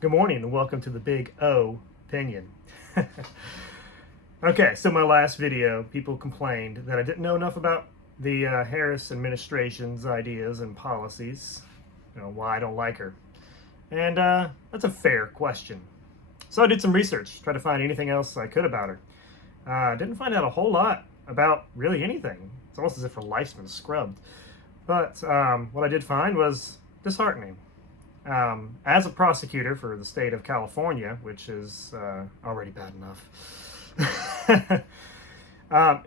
Good morning and welcome to the Big O Pinion. Okay, so my last video, people complained that I didn't know enough about the Harris administration's ideas and policies, why I don't like her. And that's a fair question. So I did some research, tried to find anything else I could about her. Didn't find out a whole lot about really anything. It's almost as if her life's been scrubbed. But what I did find was disheartening. As a prosecutor for the state of California, which is already bad enough,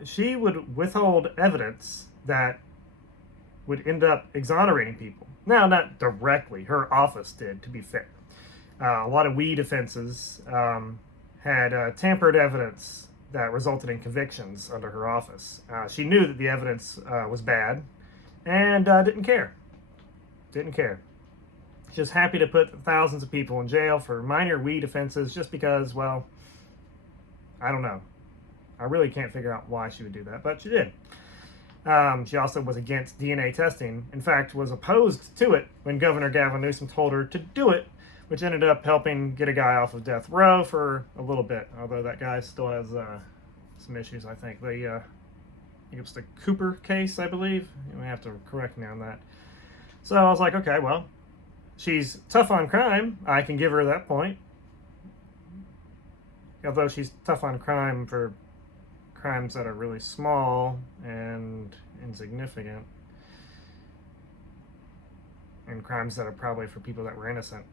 she would withhold evidence that would end up exonerating people. Now, not directly, her office did, to be fair. A lot of weed offenses had tampered evidence that resulted in convictions under her office. She knew that the evidence was bad and didn't care. Didn't care. Just happy to put thousands of people in jail for minor weed offenses just because, well, I don't know. I really can't figure out why she would do that, but she did. She also was against DNA testing. In fact, was opposed to it when Governor Gavin Newsom told her to do it, which ended up helping get a guy off of death row for a little bit, although that guy still has some issues, I think. I think it was the Cooper case, I believe. You may have to correct me on that. So I was like, okay, well, she's tough on crime. I can give her that point. Although she's tough on crime for crimes that are really small and insignificant. And crimes that are probably for people that were innocent.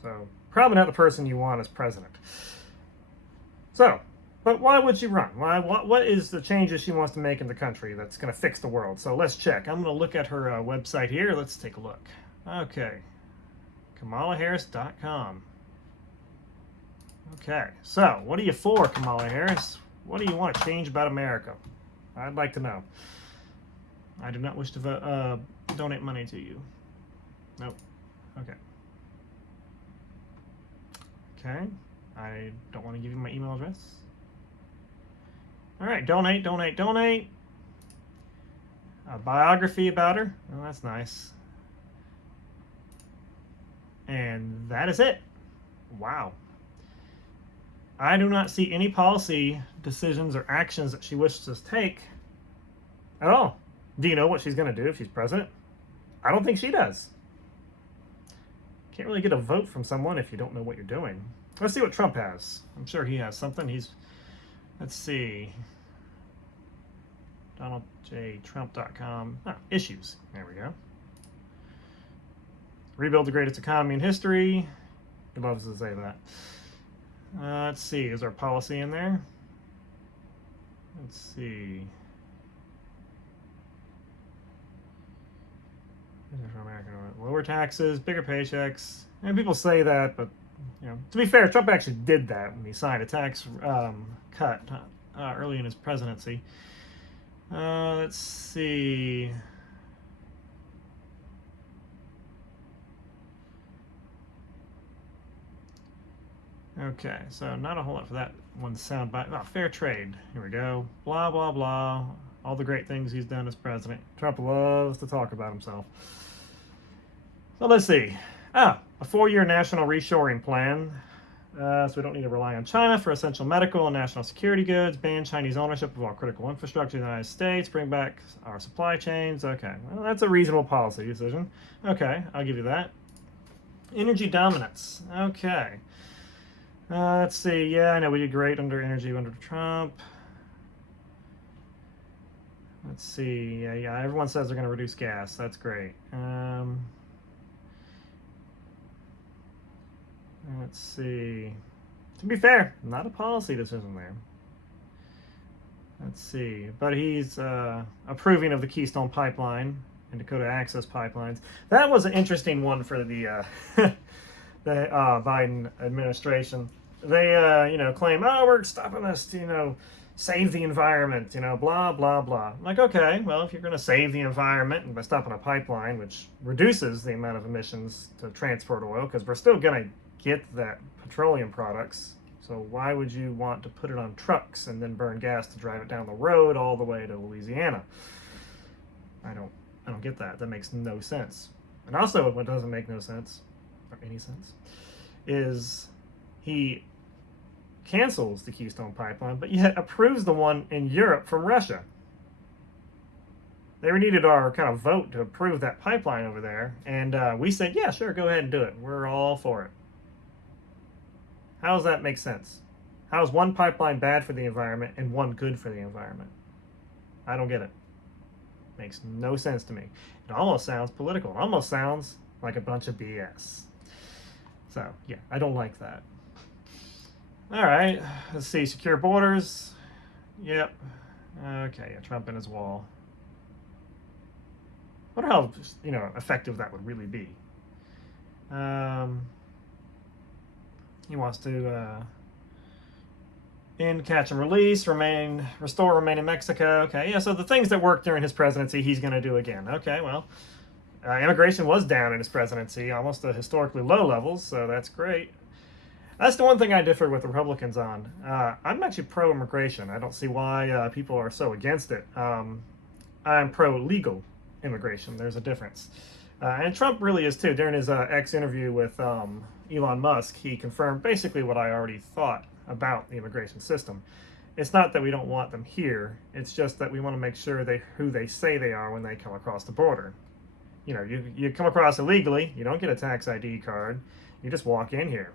So, probably not the person you want as president. So, but why would she run? What is the changes she wants to make in the country that's going to fix the world? So let's check. I'm going to look at her website here. Let's take a look. Okay. KamalaHarris.com. Okay, so what are you for, Kamala Harris? What do you want to change about America? I'd like to know. I do not wish to donate money to you. Nope. Okay. Okay. I don't want to give you my email address. All right, donate. A biography about her. Oh, that's nice. And that is it. Wow. I do not see any policy decisions or actions that she wishes to take at all. Do you know what she's going to do if she's president? I don't think she does. Can't really get a vote from someone if you don't know what you're doing. Let's see what Trump has. I'm sure he has something. Let's see. DonaldJTrump.com. Issues. There we go. Rebuild the greatest economy in history. He loves to say that. Let's see. Is our policy in there? Let's see. Lower taxes, bigger paychecks. And people say that, but to be fair, Trump actually did that when he signed a tax cut early in his presidency. Let's see. Okay, so not a whole lot for that one soundbite. Fair trade. Here we go. Blah, blah, blah. All the great things he's done as president. Trump loves to talk about himself. So let's see. A 4-year national reshoring plan. So we don't need to rely on China for essential medical and national security goods. Ban Chinese ownership of all critical infrastructure in the United States. Bring back our supply chains. Okay, well, that's a reasonable policy decision. Okay, I'll give you that. Energy dominance. Okay. Let's see. Yeah, I know we did great under energy under Trump. Let's see. Yeah. Everyone says they're going to reduce gas. That's great. Let's see. To be fair, not a policy decision there. Let's see. But he's approving of the Keystone Pipeline and Dakota Access Pipelines. That was an interesting one for the the Biden administration. They, claim, we're stopping this to, save the environment, blah, blah, blah. I'm like, okay, well, if you're going to save the environment and by stopping a pipeline, which reduces the amount of emissions to transport oil, because we're still going to get that petroleum products, so why would you want to put it on trucks and then burn gas to drive it down the road all the way to Louisiana? I don't get that. That makes no sense. And also, what doesn't make no sense, or any sense, is he cancels the Keystone Pipeline, but yet approves the one in Europe from Russia. They needed our kind of vote to approve that pipeline over there, and we said, yeah, sure, go ahead and do it. We're all for it. How does that make sense? How is one pipeline bad for the environment and one good for the environment? I don't get it. Makes no sense to me. It almost sounds political. It almost sounds like a bunch of BS. So, yeah, I don't like that. All right, let's see. Secure borders. Yep. Okay, yeah, Trump and his wall. I wonder how, effective that would really be. He wants to end, catch, and release, restore, remain in Mexico. Okay, yeah, so the things that worked during his presidency, he's going to do again. Okay, well, immigration was down in his presidency, almost to historically low levels, so that's great. That's the one thing I differ with Republicans on. I'm actually pro-immigration. I don't see why people are so against it. I'm pro-legal immigration. There's a difference. And Trump really is too. During his X interview with Elon Musk, he confirmed basically what I already thought about the immigration system. It's not that we don't want them here. It's just that we want to make sure who they say they are when they come across the border. You come across illegally, you don't get a tax ID card. You just walk in here.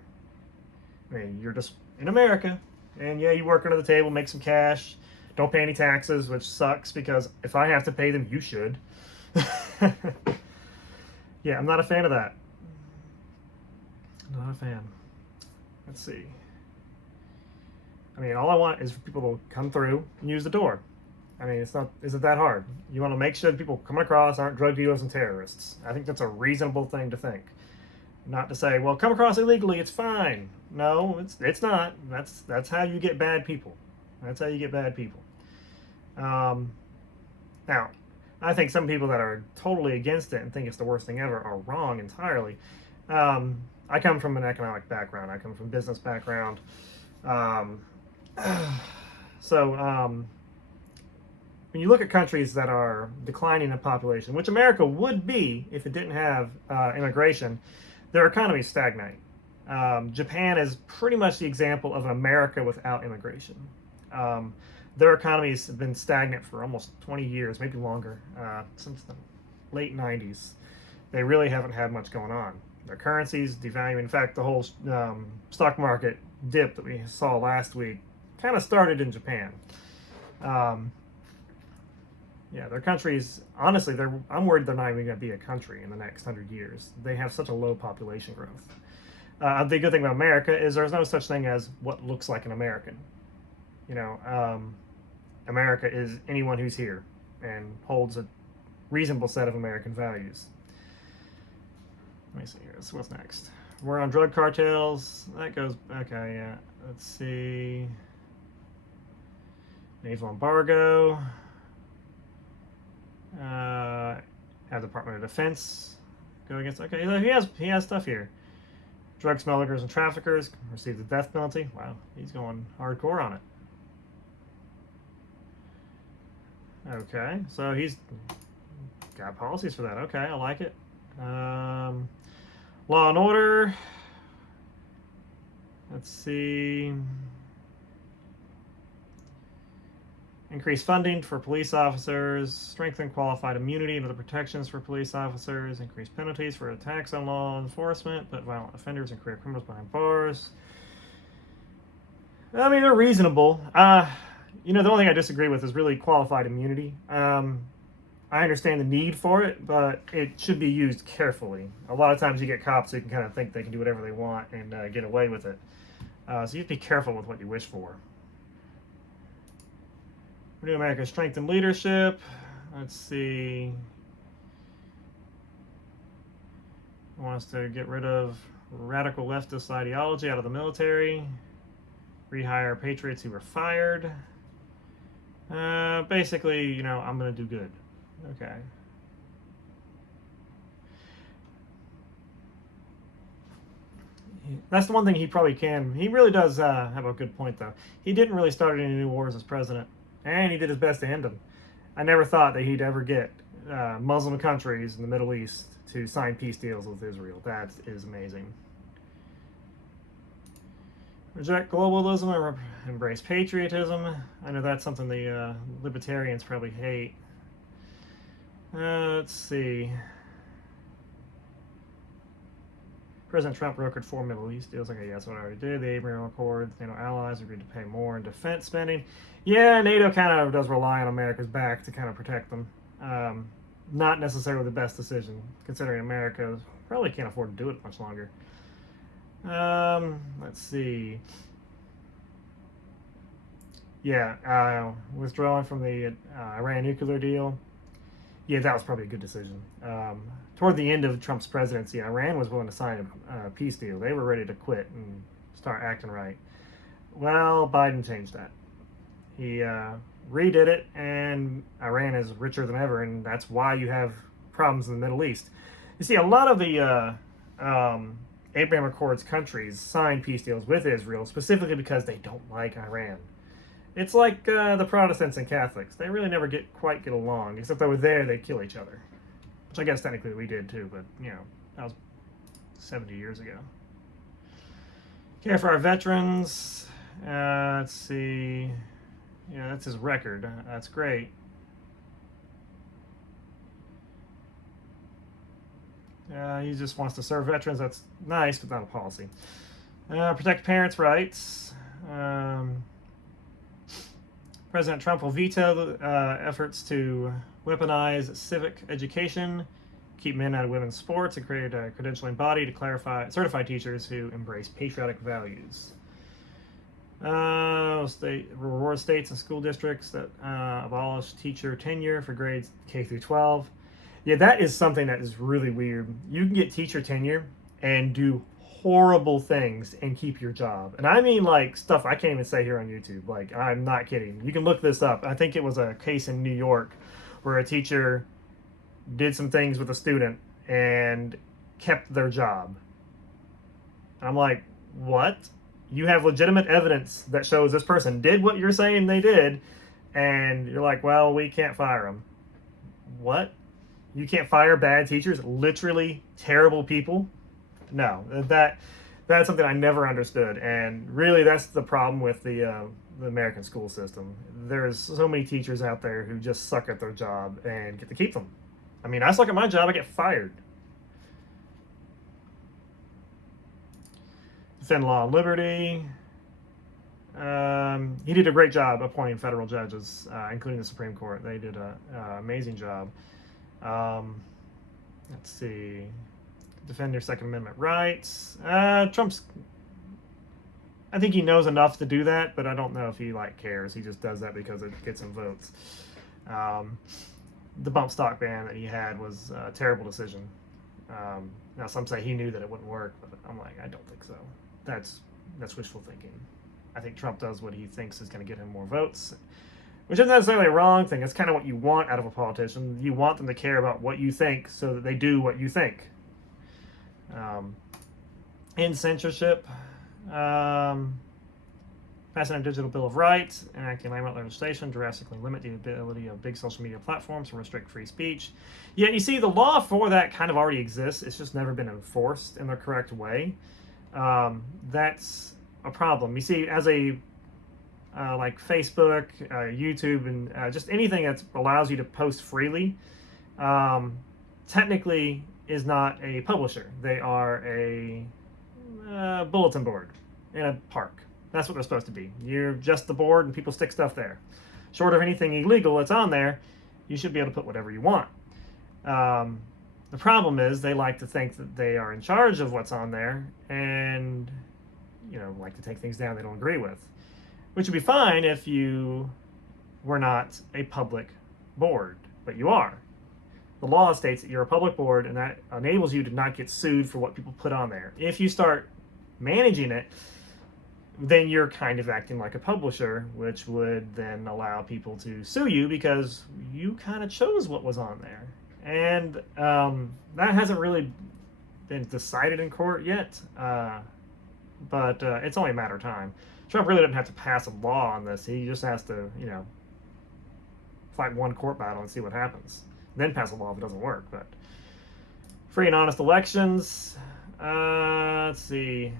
I mean, you're just in America, and yeah, you work under the table, make some cash, don't pay any taxes, which sucks because if I have to pay them, you should. Yeah, I'm not a fan of that. Not a fan. Let's see. I mean, all I want is for people to come through and use the door. I mean, isn't that hard? You want to make sure that people coming across aren't drug dealers and terrorists. I think that's a reasonable thing to think. Not to say, well, come across illegally, it's fine. No, it's not. That's how you get bad people. That's how you get bad people. Now, I think some people that are totally against it and think it's the worst thing ever are wrong entirely. I come from an economic background. I come from a business background. So when you look at countries that are declining in population, which America would be if it didn't have immigration, their economies stagnate. Japan is pretty much the example of an America without immigration. Their economies have been stagnant for almost 20 years, maybe longer, since the late 90s. They really haven't had much going on. Their currencies devaluing. In fact, the whole stock market dip that we saw last week kind of started in Japan. Yeah, their countries, honestly, I'm worried they're not even going to be a country in the next 100 years. They have such a low population growth. The good thing about America is there's no such thing as what looks like an American. America is anyone who's here and holds a reasonable set of American values. Let me see here. So what's next? We're on drug cartels. That goes, okay, yeah. Let's see. Naval embargo. Have Department of Defense go against, okay, he has stuff here. Drug smugglers and traffickers receive the death penalty. Wow, he's going hardcore on it. Okay, so he's got policies for that. Okay, I like it. Law and order. Let's see. Increase funding for police officers. Strengthen qualified immunity and other protections for police officers. Increase penalties for attacks on law enforcement. Put violent offenders and career criminals behind bars. I mean, they're reasonable. The only thing I disagree with is really qualified immunity. I understand the need for it, but it should be used carefully. A lot of times you get cops who can kind of think they can do whatever they want and get away with it. So you have to be careful with what you wish for. Renew America's strength and leadership. Let's see. He wants to get rid of radical leftist ideology out of the military. Rehire patriots who were fired. Basically, I'm going to do good. Okay. That's the one thing he probably can. He really does have a good point, though. He didn't really start any new wars as president, and he did his best to end them. I never thought that he'd ever get Muslim countries in the Middle East to sign peace deals with Israel. That is amazing. Reject globalism or embrace patriotism. I know that's something the libertarians probably hate. Let's see. President Trump brokered 4 Middle East deals. Okay, yeah, that's what I already did. The Abraham Accords, NATO allies agreed to pay more in defense spending. Yeah, NATO kind of does rely on America's back to kind of protect them. Not necessarily the best decision, considering America probably can't afford to do it much longer. Let's see. Yeah, withdrawing from the Iran nuclear deal. Yeah, that was probably a good decision. Toward the end of Trump's presidency, Iran was willing to sign a peace deal. They were ready to quit and start acting right. Well, Biden changed that. He redid it, and Iran is richer than ever, and that's why you have problems in the Middle East. You see, a lot of the Abraham Accords countries signed peace deals with Israel specifically because they don't like Iran. It's like the Protestants and Catholics. They really never quite get along, except over there they kill each other. Which I guess technically we did too, but you know, that was 70 years ago. Care for our veterans. Let's see. Yeah, that's his record. That's great. He just wants to serve veterans. That's nice, but not a policy. Protect parents' rights. President Trump will veto efforts to weaponize civic education, keep men out of women's sports, and create a credentialing body to certify teachers who embrace patriotic values. Reward states and school districts that abolish teacher tenure for grades K through 12. Yeah, that is something that is really weird. You can get teacher tenure and do horrible things and keep your job. And I mean like stuff I can't even say here on YouTube. Like, I'm not kidding. You can look this up. I think it was a case in New York where a teacher did some things with a student and kept their job. And I'm like, what? You have legitimate evidence that shows this person did what you're saying they did, and you're like, well, we can't fire them. What? You can't fire bad teachers? Literally terrible people? No, that's something I never understood, and really that's the problem with the American school system. There's so many teachers out there who just suck at their job and get to keep them. I mean, I suck at my job, I get fired. Defend law and liberty. He did a great job appointing federal judges, including the Supreme Court. They did an amazing job. Let's see. Defend your Second Amendment rights. Trump's, I think he knows enough to do that, but I don't know if he cares. He just does that because it gets him votes. The bump stock ban that he had was a terrible decision. Now some say he knew that it wouldn't work, but I'm like, I don't think so. That's wishful thinking. I think Trump does what he thinks is going to get him more votes, which isn't necessarily a wrong thing. It's kind of what you want out of a politician. You want them to care about what you think so that they do what you think. End censorship, passing a digital bill of rights, enacting landmark legislation, drastically limit the ability of big social media platforms to restrict free speech. Yeah, you see, the law for that kind of already exists. It's just never been enforced in the correct way. That's a problem. You see, as a like Facebook, YouTube, and just anything that allows you to post freely, technically is not a publisher. They are a bulletin board in a park. That's what they're supposed to be. You're just the board and people stick stuff there. Short of anything illegal that's on there, you should be able to put whatever you want. The problem is they like to think that they are in charge of what's on there and, like to take things down they don't agree with. Which would be fine if you were not a public board, but you are. The law states that you're a public board, and that enables you to not get sued for what people put on there. If you start managing it, then you're kind of acting like a publisher, which would then allow people to sue you because you kind of chose what was on there. And that hasn't really been decided in court yet, but it's only a matter of time. Trump really doesn't have to pass a law on this. He just has to, fight one court battle and see what happens. Then pass a law if it doesn't work. But free and honest elections. Let's see.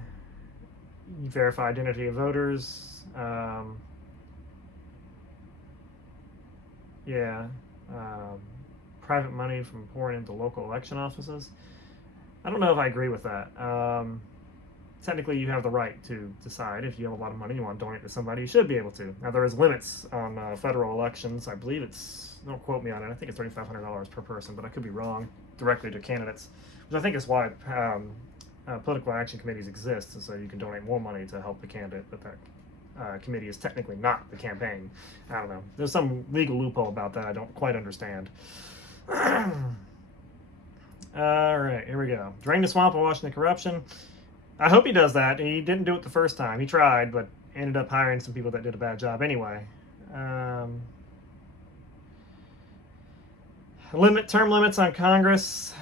You verify identity of voters. Yeah. Private money from pouring into local election offices. I don't know if I agree with that. Technically, you have the right to decide if you have a lot of money you want to donate to somebody. You should be able to. Now, there is limits on federal elections. I believe it's, don't quote me on it, I think it's $3,500 per person, but I could be wrong, directly to candidates, which I think is why political action committees exist, so you can donate more money to help the candidate, but that committee is technically not the campaign. I don't know. There's some legal loophole about that I don't quite understand. All right, here we go. Drain the swamp of Washington corruption. I hope he does that. He didn't do it the first time. He tried, but ended up hiring some people that did a bad job anyway. Term limits on Congress.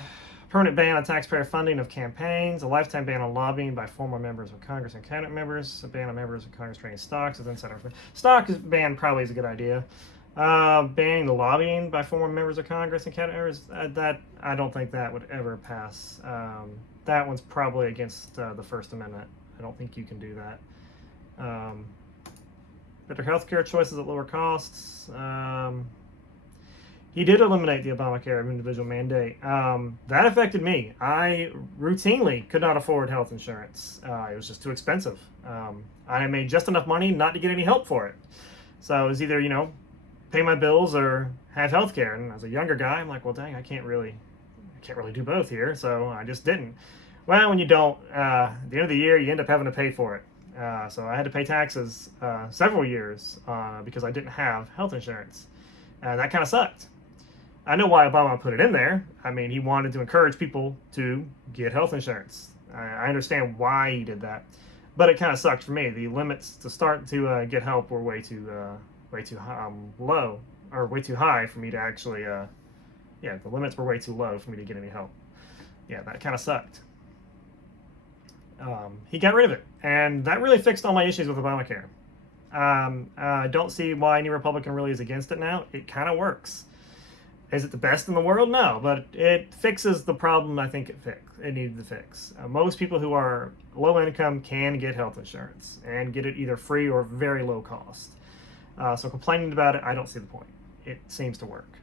Permanent ban on taxpayer funding of campaigns. A lifetime ban on lobbying by former members of Congress and cabinet members. A ban on members of Congress trading stocks as insider. Stock ban probably is a good idea. Banning the lobbying by former members of Congress and cabinet members. That I don't think that would ever pass. That one's probably against the First Amendment. I don't think you can do that. Better healthcare choices at lower costs. He did eliminate the Obamacare individual mandate. That affected me. I routinely could not afford health insurance. It was just too expensive. I made just enough money not to get any help for it. So it was either, pay my bills or have health care. And as a younger guy, I'm like, well, dang, I can't really do both here, so I just didn't. Well, when you don't, at the end of the year, you end up having to pay for it. So I had to pay taxes several years because I didn't have health insurance. That kind of sucked. I know why Obama put it in there. I mean, he wanted to encourage people to get health insurance. I understand why he did that, but it kind of sucked for me. The limits to start to get help were way too low, or way too high for me to actually. The limits were way too low for me to get any help. Yeah, that kind of sucked. He got rid of it, and that really fixed all my issues with Obamacare. I don't see why any Republican really is against it now. It kind of works. Is it the best in the world? No, but it fixes the problem I think it needed to fix. Most people who are low income can get health insurance and get it either free or very low cost. So complaining about it, I don't see the point. It seems to work.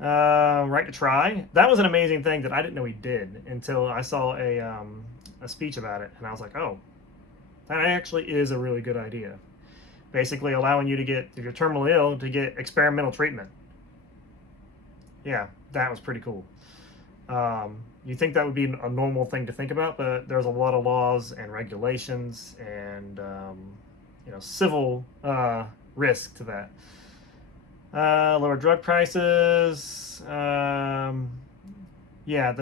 Right to try. That was an amazing thing that I didn't know he did until I saw a speech about it, and I was like, oh, that actually is a really good idea. Basically allowing you to get, if you're terminally ill, to get experimental treatment. Yeah, that was pretty cool. You think that would be a normal thing to think about, but there's a lot of laws and regulations and civil risk to that. Lower drug prices. The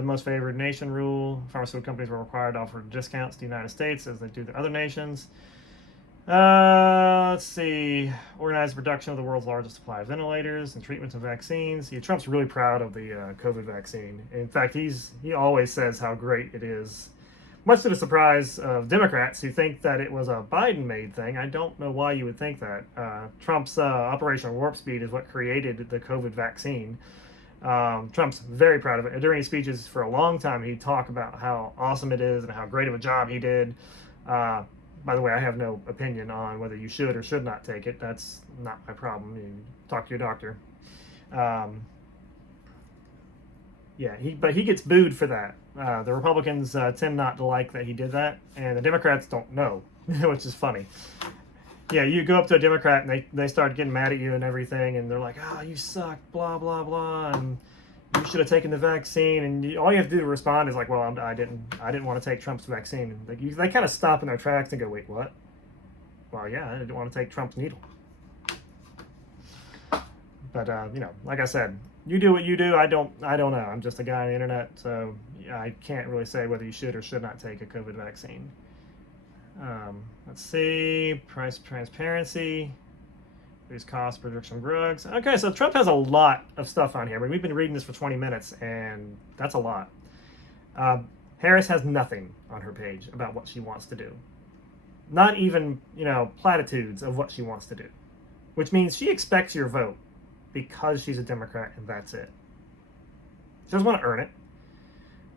most favored nation rule. Pharmaceutical companies were required to offer discounts to the United States as they do to other nations. Let's see. Organized production of the world's largest supply of ventilators and treatments and vaccines. Trump's really proud of the COVID vaccine. In fact, he always says how great it is. Much to the surprise of Democrats who think that it was a Biden-made thing. I don't know why you would think that. Trump's Operation Warp Speed is what created the COVID vaccine. Trump's very proud of it. During his speeches for a long time, he'd talk about how awesome it is and how great of a job he did. By the way, I have no opinion on whether you should or should not take it. That's not my problem. You talk to your doctor. But he gets booed for that. The Republicans tend not to like that he did that, and the Democrats don't know, which is funny. Yeah, you go up to a Democrat and they start getting mad at you and everything, and they're like, "Oh, you suck, blah blah blah," and you should have taken the vaccine. And all you have to do to respond is like, "Well, I didn't want to take Trump's vaccine." And they kind of stop in their tracks and go, "Wait, what?" Well, yeah, I didn't want to take Trump's needle. But like I said, you do what you do. I don't know. I'm just a guy on the internet, so I can't really say whether you should or should not take a COVID vaccine. Let's see. Price transparency. Reduce cost of prescription drugs. Okay, so Trump has a lot of stuff on here. I mean, we've been reading this for 20 minutes, and that's a lot. Harris has nothing on her page about what she wants to do. Not even, platitudes of what she wants to do. Which means she expects your vote because she's a Democrat, and that's it. She doesn't want to earn it.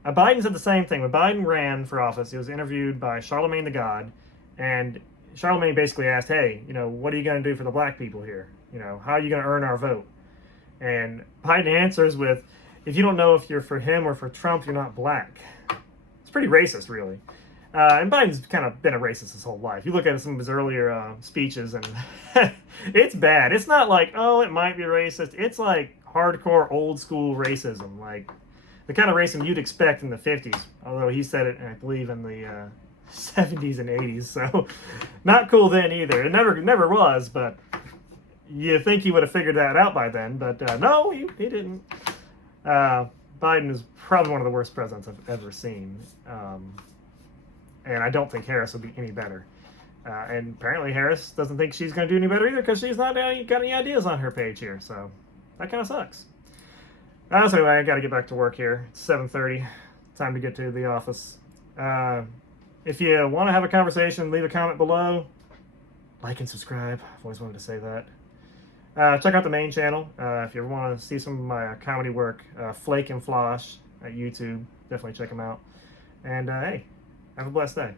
Biden said the same thing. When Biden ran for office, he was interviewed by Charlemagne the God, And Charlemagne basically asked, hey, what are you going to do for the black people here? How are you going to earn our vote? And Biden answers with, if you don't know if you're for him or for Trump, you're not black. It's pretty racist, really. And Biden's kind of been a racist his whole life. You look at some of his earlier speeches, and it's bad. It's not like, oh, it might be racist. It's like hardcore old school racism, like the kind of racism you'd expect in the 50s. Although he said it, I believe, in the 70s and 80s. So not cool then either. It never was, but you think he would have figured that out by then. But no, he didn't. Biden is probably one of the worst presidents I've ever seen. And I don't think Harris would be any better. And apparently Harris doesn't think she's going to do any better either because she's not got any ideas on her page here. So that kind of sucks. So anyway, I got to get back to work here. It's 7:30. Time to get to the office. If you want to have a conversation, leave a comment below. Like and subscribe. I've always wanted to say that. Check out the main channel. If you ever want to see some of my comedy work, Flake and Flosh at YouTube, definitely check them out. And hey, have a blessed day.